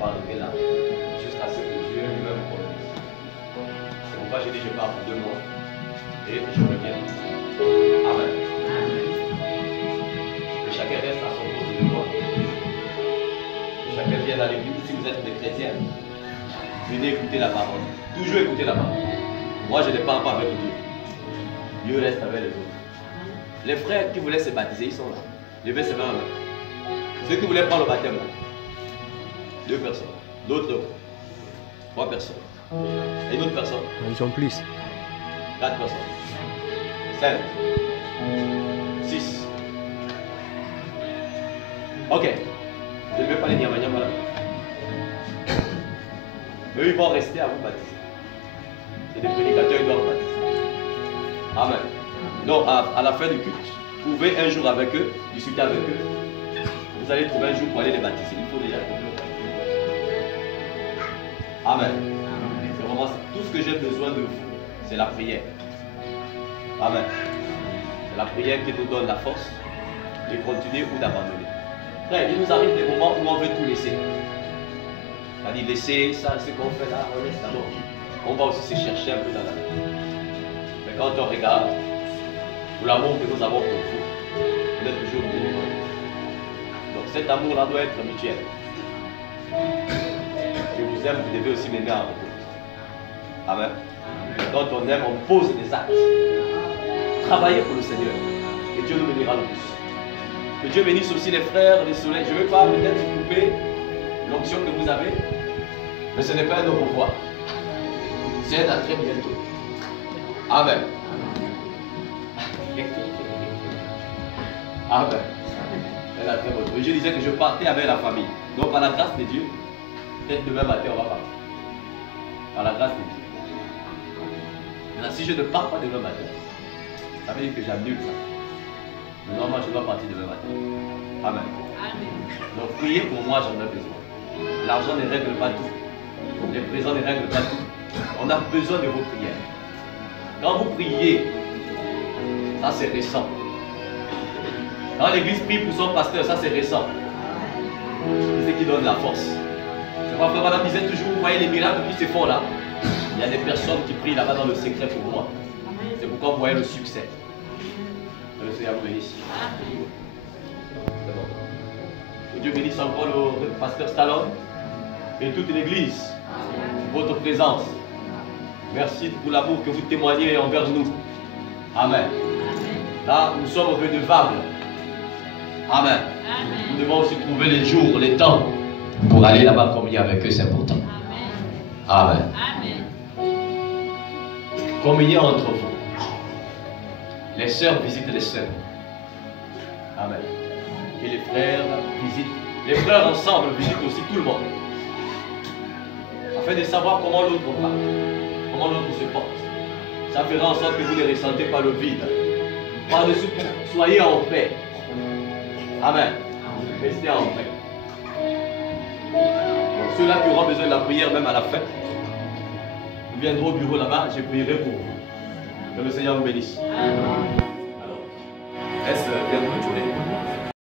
pas arriver là, jusqu'à ce que Dieu lui-même connaisse. C'est pourquoi j'ai dit je pars pour 2 mois et je reviens. Amen. Que chacun reste à son poste de gloire. Que chacun vienne à l'église. Si vous êtes des chrétiens, venez écouter la parole. Toujours écouter la parole. Moi, je ne pars pas avec Dieu. Dieu reste avec les autres. Les frères qui voulaient se baptiser, ils sont là. Levez ses mains. Ceux qui voulaient prendre le baptême, là. 2 personnes. D'autres, 3 personnes. Et une autre personne. Ils sont plus. 4 personnes. 5. 6. Ok. Je ne vais pas les dire maintenant, madame. Eux, ils vont rester à vous baptiser. C'est des prédicateurs, ils doivent baptiser. Amen. Donc, à la fin du culte, trouvez un jour avec eux, discutez avec eux. Vous allez trouver un jour pour aller les baptiser. Il faut déjà trouver le baptême. Amen. C'est vraiment ça. Tout ce que j'ai besoin de vous, c'est la prière. Amen. C'est la prière qui nous donne la force de continuer ou d'abandonner. Frère, il nous arrive des moments où on veut tout laisser. C'est-à-dire laisser ça, ce qu'on fait là, on laisse d'abord. On va aussi se chercher un peu dans la vie. Mais quand on regarde, pour l'amour que nous avons pour vous, on est toujours bénévole. Donc cet amour-là doit être mutuel. Je vous aime, vous devez aussi m'aimer en retour. Amen. Quand on aime, on pose des actes. Travaillez pour le Seigneur. Et Dieu nous bénira le plus. Que Dieu bénisse aussi les frères, les soleils. Je ne veux pas peut-être couper l'onction que vous avez, mais ce n'est pas un au revoir. C'est à très bientôt. Amen. Amen. Elle a très bonne. Je disais que je partais avec la famille. Donc, par la grâce de Dieu, peut-être demain matin, on va partir. Par la grâce de Dieu. Maintenant, si je ne pars pas demain matin, ça veut dire que j'annule ça. Mais normalement, je dois partir demain matin. Amen. Donc, priez pour moi, j'en ai besoin. L'argent ne règle pas tout. Les présents ne règlent pas tout. On a besoin de vos prières. Quand vous priez, ça c'est récent. Quand l'église prie pour son pasteur, ça c'est récent. C'est ce qui donne la force. C'est pas frère madame disait toujours, vous voyez les miracles qui se font là. Il y a des personnes qui prient là-bas dans le secret pour moi. C'est pourquoi vous voyez le succès. Que le Seigneur vous bénisse. C'est bon. Que Dieu bénisse encore le pasteur Stallone et toute l'église. Votre présence. Merci pour l'amour que vous témoignez envers nous. Amen. Là, nous sommes redevables. Amen. Nous devons aussi trouver les jours, les temps pour aller là-bas communier avec eux, c'est important. Amen. Communier entre vous. Les sœurs visitent les sœurs. Amen. Et les frères visitent. Les frères ensemble visitent aussi tout le monde. Afin de savoir comment l'autre va, comment l'autre se porte. Ça fera en sorte que vous ne ressentez pas le vide. Par-dessus, soyez en paix. Amen. Restez en paix. Donc ceux-là qui auront besoin de la prière, même à la fin, vous viendrez au bureau là-bas, je prierai pour vous. Que le Seigneur vous bénisse. Alors, reste bien.